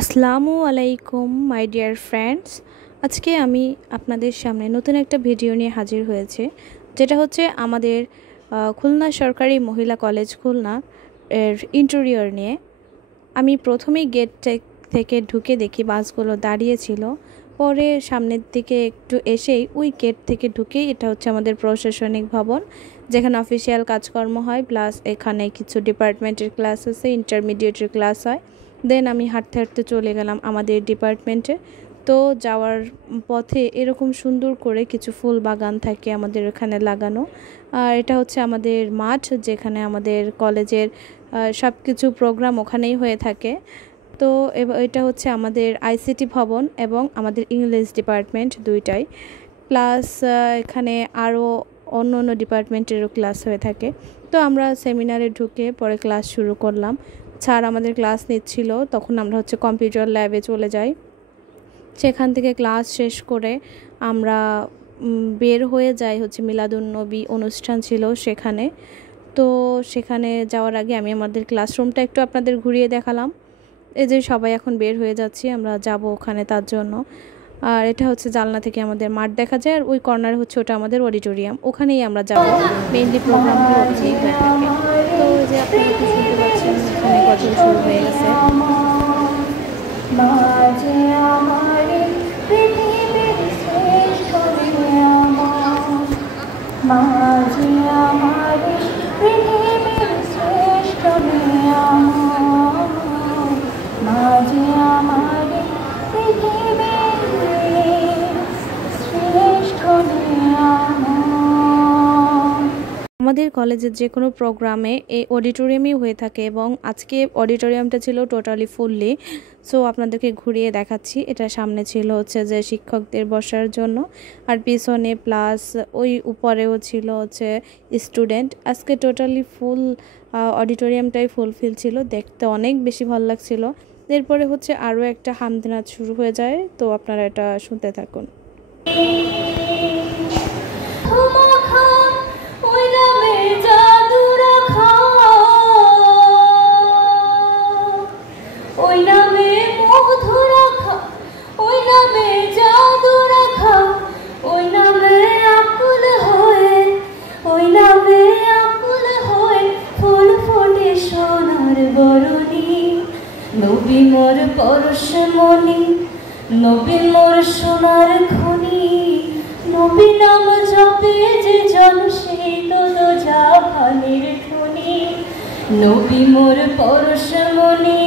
আসসালামু আলাইকুম my dear friends. আজকে আমি আপনাদের সামনে নতুন একটা ভিডিও নিয়ে হাজির হয়েছে, যেটা হচ্ছে আমাদের খুলনা সরকারি মহিলা কলেজ খুলনা এর ইন্টেরিয়র নিয়ে। আমি প্রথমেই গেট থেকে ঢুকে দেখি বাসগুলো দাঁড়িয়ে ছিল। পরে সামনের দিকে একটু এসেই ওই গেট থেকে ঢুকেই এটা হচ্ছে আমাদের প্রশাসনিক ভবন, যেখানে অফিসিয়াল কাজকর্ম হয়, প্লাস এখানে কিছু ডিপার্টমেন্টের ক্লাস আছে, ইন্টারমিডিয়েটের ক্লাস হয়। দেন আমি হাঁটতে হাঁটতে চলে গেলাম আমাদের ডিপার্টমেন্টে। তো যাওয়ার পথে এরকম সুন্দর করে কিছু ফুল বাগান থাকে আমাদের এখানে লাগানো। আর এটা হচ্ছে আমাদের মাঠ, যেখানে আমাদের কলেজের সব কিছু প্রোগ্রাম ওখানেই হয়ে থাকে। তো এটা হচ্ছে আমাদের আইসিটি ভবন এবং আমাদের ইংলিশ ডিপার্টমেন্ট দুইটাই, প্লাস এখানে আরও অন্য অন্য ডিপার্টমেন্টেরও ক্লাস হয়ে থাকে। তো আমরা সেমিনারে ঢুকে পরে ক্লাস শুরু করলাম। স্যার আমাদের ক্লাস নিচ্ছিল, তখন আমরা হচ্ছে কম্পিউটার ল্যাবে চলে যাই। সেখান থেকে ক্লাস শেষ করে আমরা বের হয়ে যাই হচ্ছে মিলাদুন্নবী অনুষ্ঠান ছিল সেখানে। তো সেখানে যাওয়ার আগে আমি আমাদের ক্লাসরুমটা একটু আপনাদের ঘুরিয়ে দেখালাম। এই যে সবাই এখন বের হয়ে যাচ্ছি, আমরা যাব ওখানে তার জন্য। আর এটা হচ্ছে জানলা থেকে আমাদের মাঠ দেখা যায়, আর ওই কর্নার হচ্ছে ওটা আমাদের অডিটোরিয়াম, ওখানেই আমরা যাব। মেইনলি প্রোগ্রামগুলো ওখানেই হয়ে থাকে। তো যে আপনারা কি শুনতে পাচ্ছেন, এখানে গজল শুরু হয়ে গেছে। আমাদের কলেজের যে কোনো প্রোগ্রামে এই অডিটোরিয়ামই হয়ে থাকে, এবং আজকে অডিটোরিয়ামটা ছিল টোটালি ফুললি। সো আপনাদেরকে ঘুরিয়ে দেখাচ্ছি। এটা সামনে ছিল হচ্ছে যে শিক্ষকদের বসার জন্য, আর পিছনে প্লাস ওই উপরেও ছিল হচ্ছে স্টুডেন্ট। আজকে টোটালি ফুল অডিটোরিয়ামটাই ফুলফিল ছিল, দেখতে অনেক বেশি ভালো লাগছিল। এরপরে হচ্ছে আরও একটা হামদ নাচ শুরু হয়ে যায়, তো আপনারা এটা শুনতে থাকুন। নবী মোর পরশমণি, নবী মোর সোনার খনি, নবী নাম জপে যে জন সেই তো জাহানের ধ্বনি, নবী মোর পরশমণি।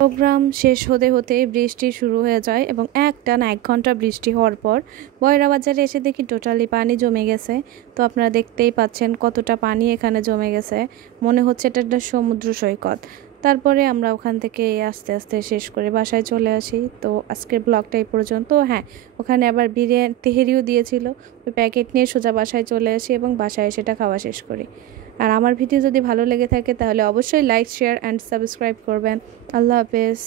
প্রোগ্রাম শেষ হতে হতে বৃষ্টি শুরু হয়ে যায়, এবং একটানা 1 ঘন্টা বৃষ্টি হওয়ার পর বয়রা বাজারে এসে দেখি টোটালি পানি জমে গেছে। তো আপনারা দেখতেই পাচ্ছেন কতটা পানি এখানে জমে গেছে, মনে হচ্ছে এটা একটা সমুদ্র সৈকত। তারপরে আমরা ওখান থেকে আস্তে আস্তে শেষ করে বাসায় চলে আসি। তো আজকের ব্লগটা এই পর্যন্ত। হ্যাঁ, ওখানে আবার বিরিয়ানি তেহেরিও দিয়েছিল, ওই প্যাকেট নিয়ে সোজা বাসায় চলে আসি এবং বাসায় সেটা খাওয়া শেষ করি। আর আমার ভিডিও যদি ভালো লেগে থাকে তাহলে অবশ্যই লাইক, শেয়ার অ্যান্ড সাবস্ক্রাইব করবেন। আল্লাহ হাফেজ।